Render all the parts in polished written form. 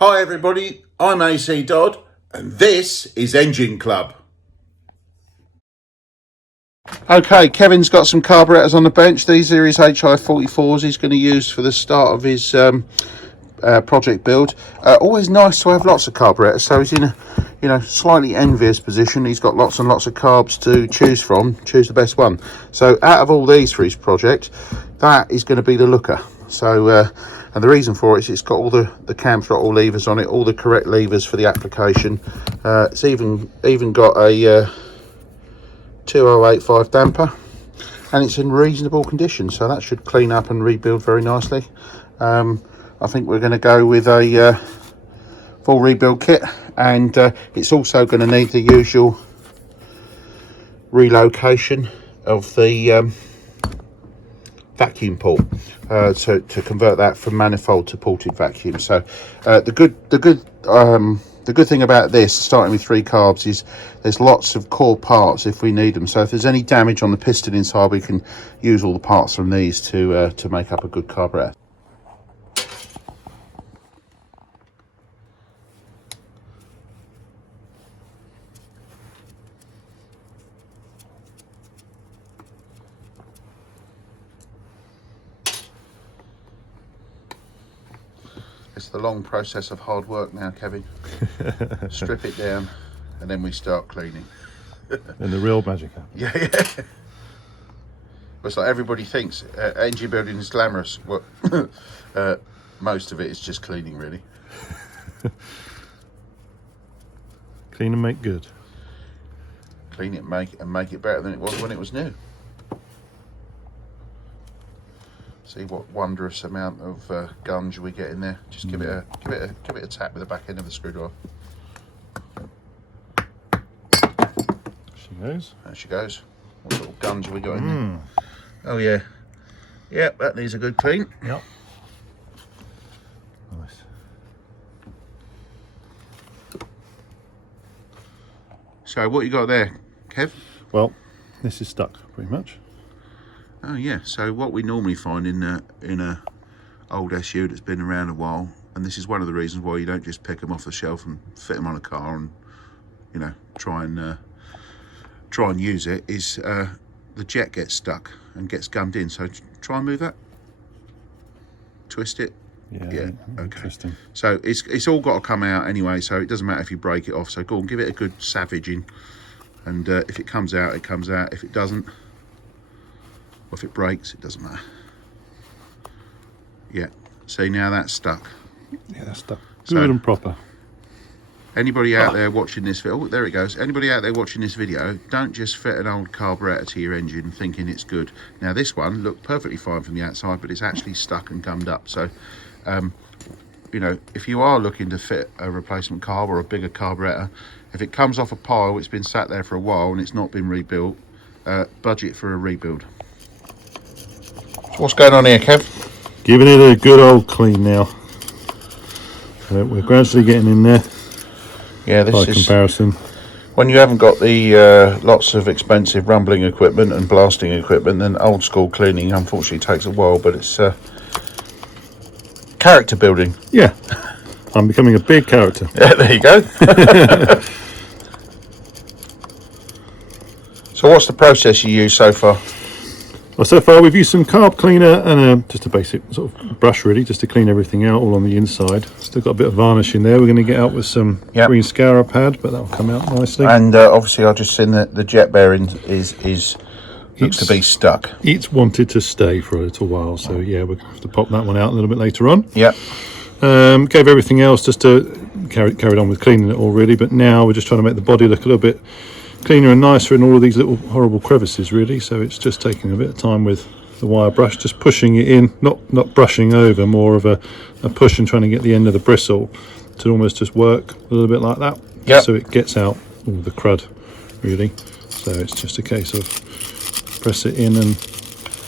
Hi everybody, I'm AC Dodd and this is Engine Club. Okay, Kevin's got some carburetors on the bench. These are his HI44s he's going to use for the start of his project build. Always nice to have lots of carburetors, so he's in a slightly envious position. He's got lots and lots of carbs to choose from, choose the best one. So out of all these for his project, that is going to be the looker. So and the reason for it is it's got all the cam throttle levers on it, all the correct levers for the application. It's even got a 2085 damper, and it's in reasonable condition, so that should clean up and rebuild very nicely. I think we're going to go with a full rebuild kit, and it's also going to need the usual relocation of the vacuum port to convert that from manifold to ported vacuum. So the good thing about this, starting with 3 carbs, is there's lots of core parts if we need them. So if there's any damage on the piston inside, we can use all the parts from these to make up a good carburetor. It's the long process of hard work now, Kevin. Strip it down and then we start cleaning. And the real magic happens. Yeah. It's like everybody thinks engine building is glamorous. Well, most of it is just cleaning, really. Clean and make good. Clean it, make it better than it was when it was new. See what wondrous amount of gunge we get in there. Just give it a tap with the back end of the screwdriver. She goes. There she goes. What little gunge have we got in there? Oh yeah. Yep, that needs a good clean. Yep. Nice. So what you got there, Kev? Well, this is stuck pretty much. Oh yeah, so what we normally find in a old SU that's been around a while, and this is one of the reasons why you don't just pick them off the shelf and fit them on a car and try and use it, is the jet gets stuck and gets gummed in. So try and move that, twist it. Yeah, okay. Interesting. So it's all got to come out anyway, so it doesn't matter if you break it off. So go on, give it a good savaging, and if it comes out, it comes out. If it doesn't, or if it breaks, it doesn't matter. Yeah, see, now that's stuck. Yeah, that's stuck. Good and proper. Anybody out there watching this video, oh, there it goes. Anybody out there watching this video, don't just fit an old carburetor to your engine thinking it's good. Now this one looked perfectly fine from the outside, but it's actually stuck and gummed up. So, if you are looking to fit a replacement carb or a bigger carburetor, if it comes off a pile, it's been sat there for a while and it's not been rebuilt, budget for a rebuild. What's going on here, Kev? Giving it a good old clean now. So we're gradually getting in there. Yeah, this by comparison. When you haven't got the lots of expensive rumbling equipment and blasting equipment, then old school cleaning unfortunately takes a while, but it's character building. Yeah, I'm becoming a big character. Yeah, there you go. So what's the process you use so far? Well, so far we've used some carb cleaner and just a basic sort of brush, really, just to clean everything out all on the inside. Still got a bit of varnish in there. We're going to get out with some green scourer pad, but that'll come out nicely. And obviously I've just seen that the jet bearing looks to be stuck. It's wanted to stay for a little while, so yeah, we're going to have to pop that one out a little bit later on. Yep. Gave everything else just to carried on with cleaning it all, really, but now we're just trying to make the body look a little bit cleaner and nicer in all of these little horrible crevices, really. So it's just taking a bit of time with the wire brush, just pushing it in, not brushing over, more of a push and trying to get the end of the bristle to almost just work a little bit like that. Yep. So it gets out all the crud, really. So it's just a case of press it in and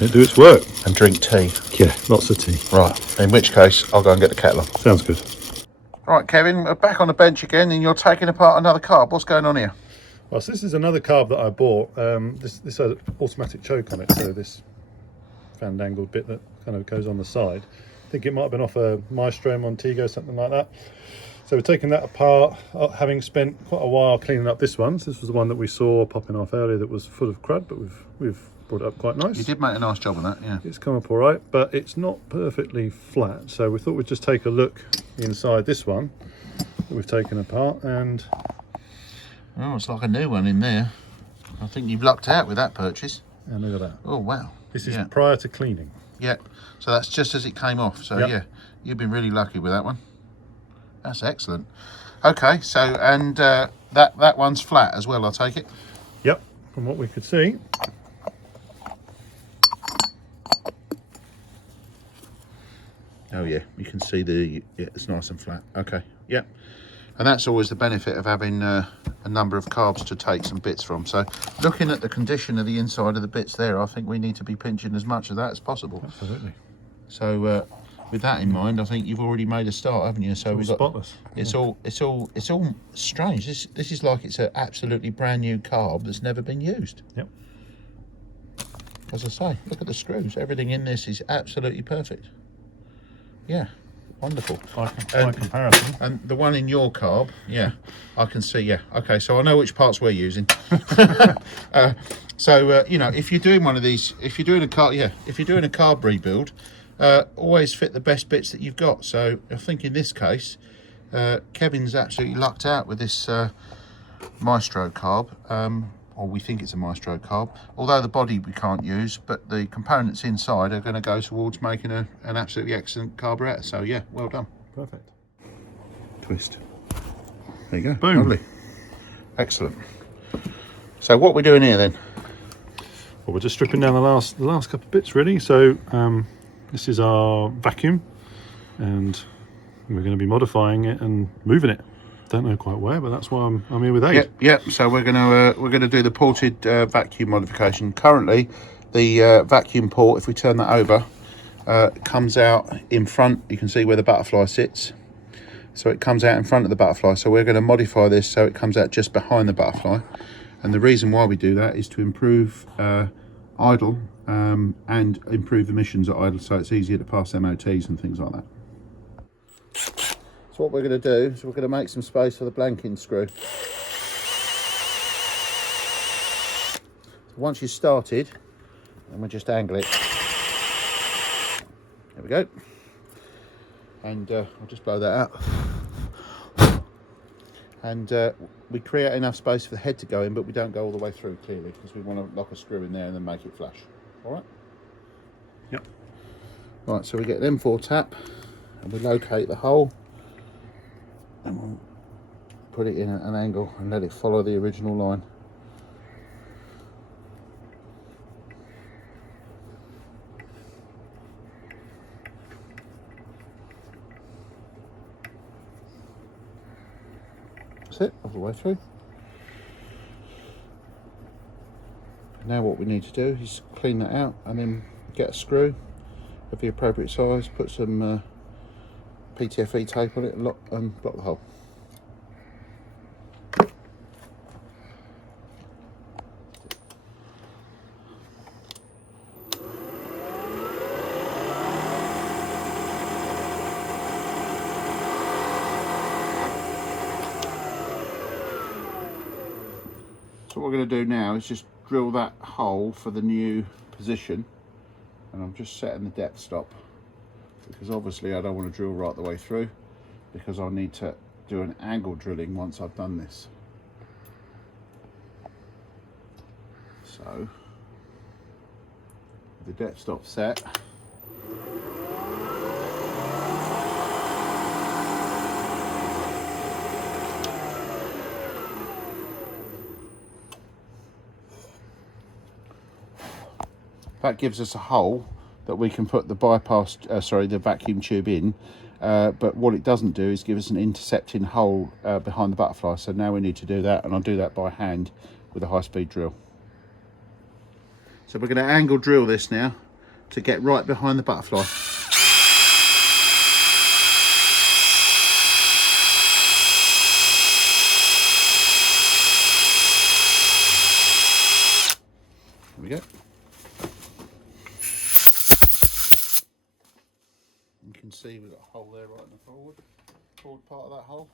let it do its work. And drink tea. Yeah, lots of tea. Right, in which case I'll go and get the kettle on. Sounds good. Right, Kevin, we're back on the bench again and you're taking apart another carb. What's going on here? Well, so this is another carb that I bought. This has an automatic choke on it, so this fandangled bit that kind of goes on the side. think it might have been off a Maestro Montego, something like that. So we're taking that apart, having spent quite a while cleaning up this one. So this was the one that we saw popping off earlier that was full of crud, but we've brought it up quite nice. You did make a nice job on that, yeah. It's come up all right, but it's not perfectly flat. So we thought we'd just take a look inside this one that we've taken apart, and oh, it's like a new one in there. I think you've lucked out with that purchase. look at that. Oh wow. This is prior to cleaning. Yeah. So that's just as it came off. So yeah, you've been really lucky with that one. That's excellent. Okay, so and that one's flat as well, I take it. Yep, from what we could see. Oh yeah, you can see it's nice and flat. Okay, yeah. And that's always the benefit of having a number of carbs to take some bits from. So looking at the condition of the inside of the bits there, I think we need to be pinching as much of that as possible. Absolutely. So with that in mind, I think you've already made a start, haven't you? So we've got spotless. It's all strange. This is like it's an absolutely brand new carb that's never been used. Yep. As I say, look at the screws. Everything in this is absolutely perfect. Yeah, wonderful. By comparison. And the one in your carb, yeah, I can see. Yeah, okay. So I know which parts we're using. So you know, if you're doing one of these, if you're doing a carb rebuild. Always fit the best bits that you've got. So I think in this case, Kevin's absolutely lucked out with this Maestro carb, or we think it's a Maestro carb. Although the body we can't use, but the components inside are going to go towards making an absolutely excellent carburetor. So yeah, well done. Perfect. Twist. There you go. Boom. Lovely. Excellent. So what we're doing here then? Well, we're just stripping down the last couple of bits really. So this is our vacuum, and we're going to be modifying it and moving it. Don't know quite where, but that's why I'm here with Aid. Yep. So we're gonna do the ported vacuum modification. Currently, the vacuum port, if we turn that over, comes out in front. You can see where the butterfly sits. So it comes out in front of the butterfly. So we're going to modify this so it comes out just behind the butterfly. And the reason why we do that is to improve idle and improve emissions at idle, so it's easier to pass MOTs and things like that. So what we're going to do is we're going to make some space for the blanking screw. So once you've started, and we'll just angle it. There we go. And I'll just blow that out. And we create enough space for the head to go in, but we don't go all the way through, clearly, because we want to lock a screw in there and then make it flush. All right? Yep. Right, so we get an M4 tap, and we locate the hole, and we'll put it in at an angle and let it follow the original line. That's it, all the way through. Now what we need to do is clean that out and then get a screw of the appropriate size, put some PTFE tape on it and block the hole. So what we're going to do now is just drill that hole for the new position, and I'm just setting the depth stop because obviously I don't want to drill right the way through, because I need to do an angle drilling once I've done this. So with the depth stop set, that gives us a hole that we can put the the vacuum tube in, but what it doesn't do is give us an intercepting hole behind the butterfly. So now we need to do that, and I'll do that by hand with a high-speed drill. So we're going to angle drill this now to get right behind the butterfly. There we go. You can a hole there right in the forward part of that hole.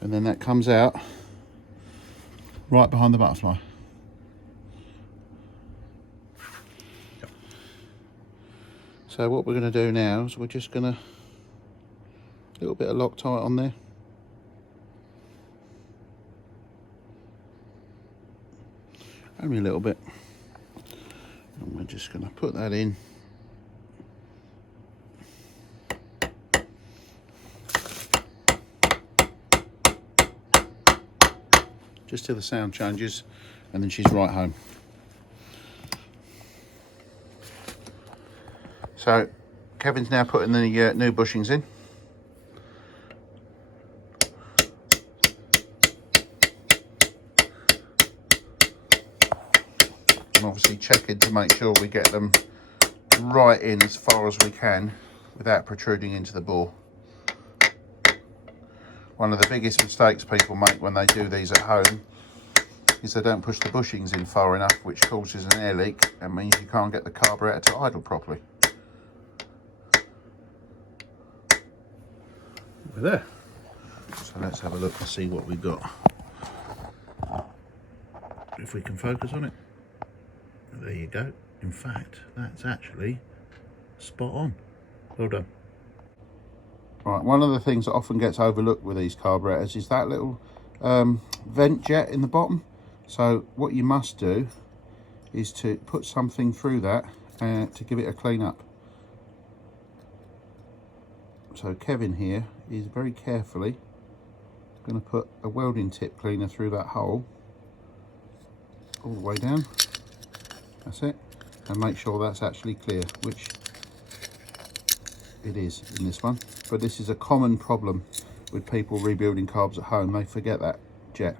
And then that comes out right behind the butterfly. Yep. So what we're going to do now is we're just going to, a little bit of Loctite on there. Only a little bit. And we're just going to put that in. Just till the sound changes, and then she's right home. So Kevin's now putting the new bushings in. And obviously checking to make sure we get them right in as far as we can without protruding into the bore. One of the biggest mistakes people make when they do these at home is they don't push the bushings in far enough, which causes an air leak and means you can't get the carburetor to idle properly. We're there. So let's have a look and see what we've got. If we can focus on it. There you go. In fact, that's actually spot on. Well done. Right, one of the things that often gets overlooked with these carburetors is that little vent jet in the bottom. So what you must do is to put something through that to give it a clean up. So Kevin here is very carefully going to put a welding tip cleaner through that hole all the way down. That's it. And make sure that's actually clear, which it is in this one. But this is a common problem with people rebuilding carbs at home. They forget that jet.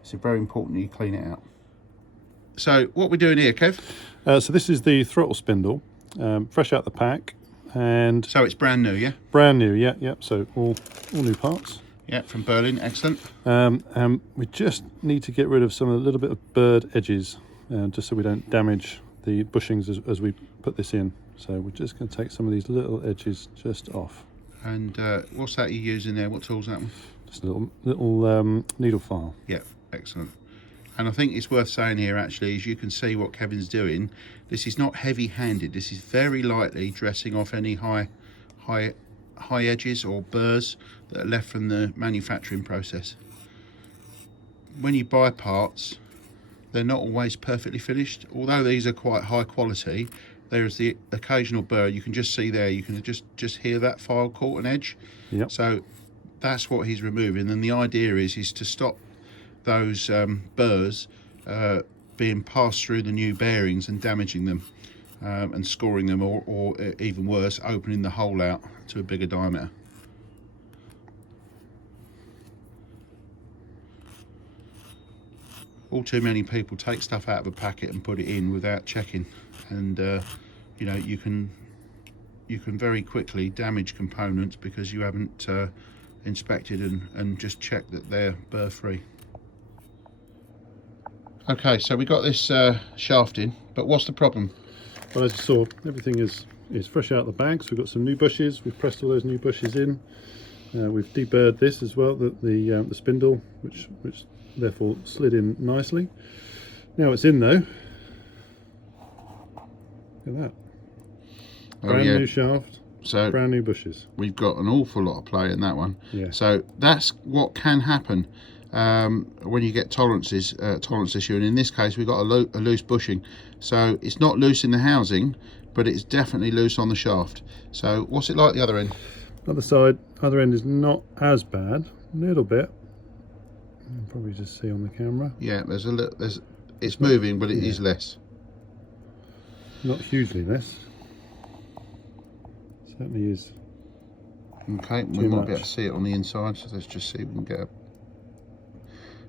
It's very important that you clean it out. So what we're doing here, Kev? So this is the throttle spindle, fresh out the pack, and So it's brand new, yeah? brand new. Yeah. So all new parts. Yeah, from Berlin, excellent. And we just need to get rid of some a little bit of burred edges, just so we don't damage the bushings as we put this in. So we're just going to take some of these little edges just off. And what's that you're using there? What tool's that one? Just a little needle file. Yeah, excellent. And I think it's worth saying here, actually, as you can see what Kevin's doing, this is not heavy-handed. This is very lightly dressing off any high edges or burrs that are left from the manufacturing process. When you buy parts, they're not always perfectly finished. Although these are quite high quality, there's the occasional burr. You can just see there, you can just hear that file caught an edge. Yep. So that's what he's removing, and the idea is to stop those burrs being passed through the new bearings and damaging them and scoring them, or even worse, opening the hole out to a bigger diameter. All too many people take stuff out of a packet and put it in without checking, and you know, you can very quickly damage components because you haven't inspected and just checked that they're burr free. Okay, so we got this shaft in, but what's the problem? Well, as you saw, everything is fresh out of the bag. So we've got some new bushes. We've pressed all those new bushes in. We've deburred this as well, the spindle, which therefore slid in nicely. Now it's in though. Look at that. Brand new shaft, So brand new bushes. we've got an awful lot of play in that one. Yeah. So that's what can happen when you get tolerance issue, and in this case we've got a loose bushing. So it's not loose in the housing, but it's definitely loose on the shaft. So what's it like the other end? Other end is not as bad, a little bit. You can probably just see on the camera. Yeah, it's moving, but it is less. Not hugely less. Certainly is. Okay, we might be able to see it on the inside, so let's just see if we can get it.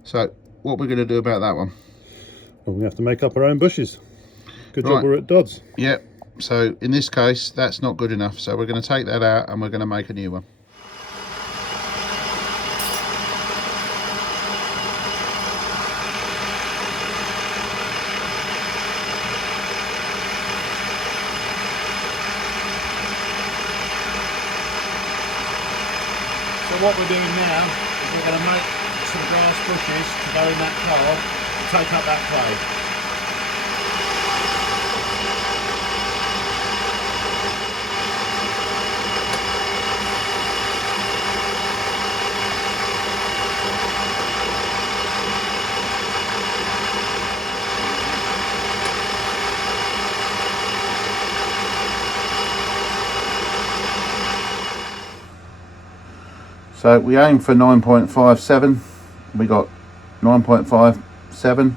So what we're going to do about that one? Well, we have to make up our own bushes. Good job we're at Dodds. Yep. So in this case, that's not good enough. So we're going to take that out and we're going to make a new one. what we're doing now is we're going to make some grass bushes to go in that car to take up that clay. So we aim for 9.57, we got 9.57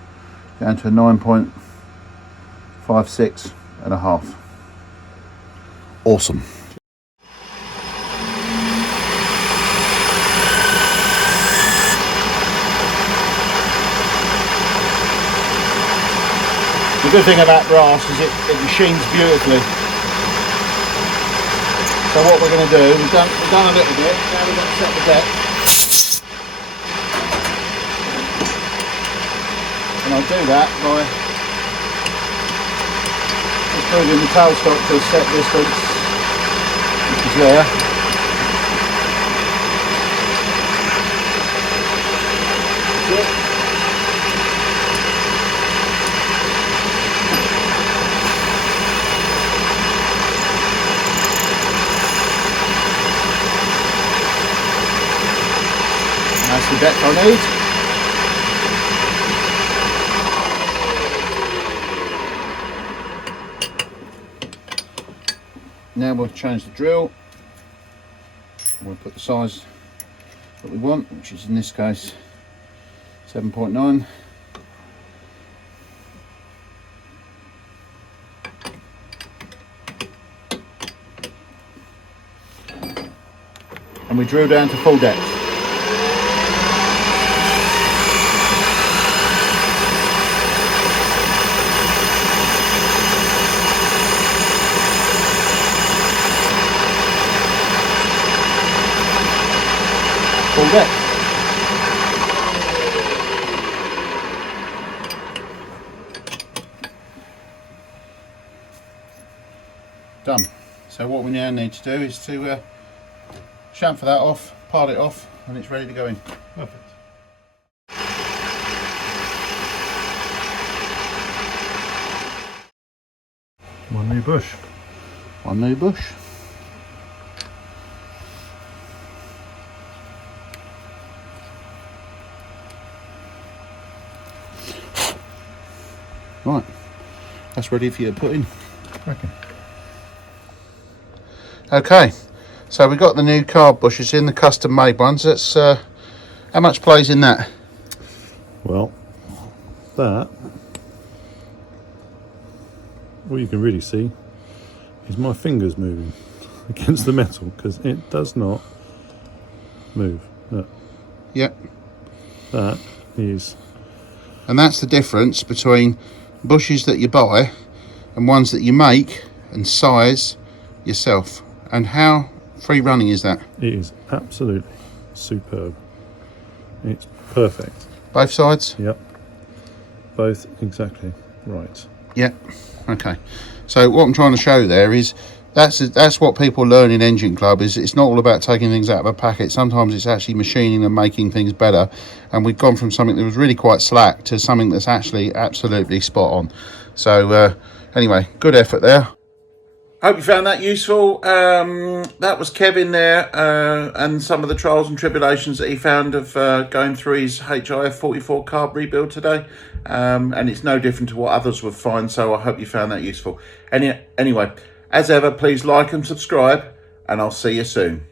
down to 9.56 and a half. Awesome. The good thing about brass is it machines beautifully. So what we're going to do, we've done a little bit, now we've got to set the deck. And I'll do that by just moving the tailstock to a set distance, which is there. That's it. That's the depth I need. Now we'll change the drill. We'll put the size that we want, which is in this case 7.9. And we drill down to full depth. Full depth. Done. So what we now need to do is to chamfer that off, part it off, and it's ready to go in. Perfect. One new bush. One new bush. Right, that's ready for you to put in. Okay. Okay, so we got the new carb bushes in, the custom made ones. That's how much plays in that? Well, that, what you can really see is my fingers moving against the metal, because it does not move. Look. Yep. That is... And that's the difference between bushes that you buy and ones that you make and size yourself. And how free running is that? It is absolutely superb. It's perfect. Both sides? Yep. Both exactly right. Yep. Okay. So what I'm trying to show there is that's what people learn in Engine Club, is it's not all about taking things out of a packet. Sometimes it's actually machining and making things better. And we've gone from something that was really quite slack to something that's actually absolutely spot on. So anyway, good effort there. Hope you found that useful. That was Kevin there, and some of the trials and tribulations that he found of going through his HIF44 carb rebuild today. And it's no different to what others would find, so I hope you found that useful. Anyway, as ever, please like and subscribe, and I'll see you soon.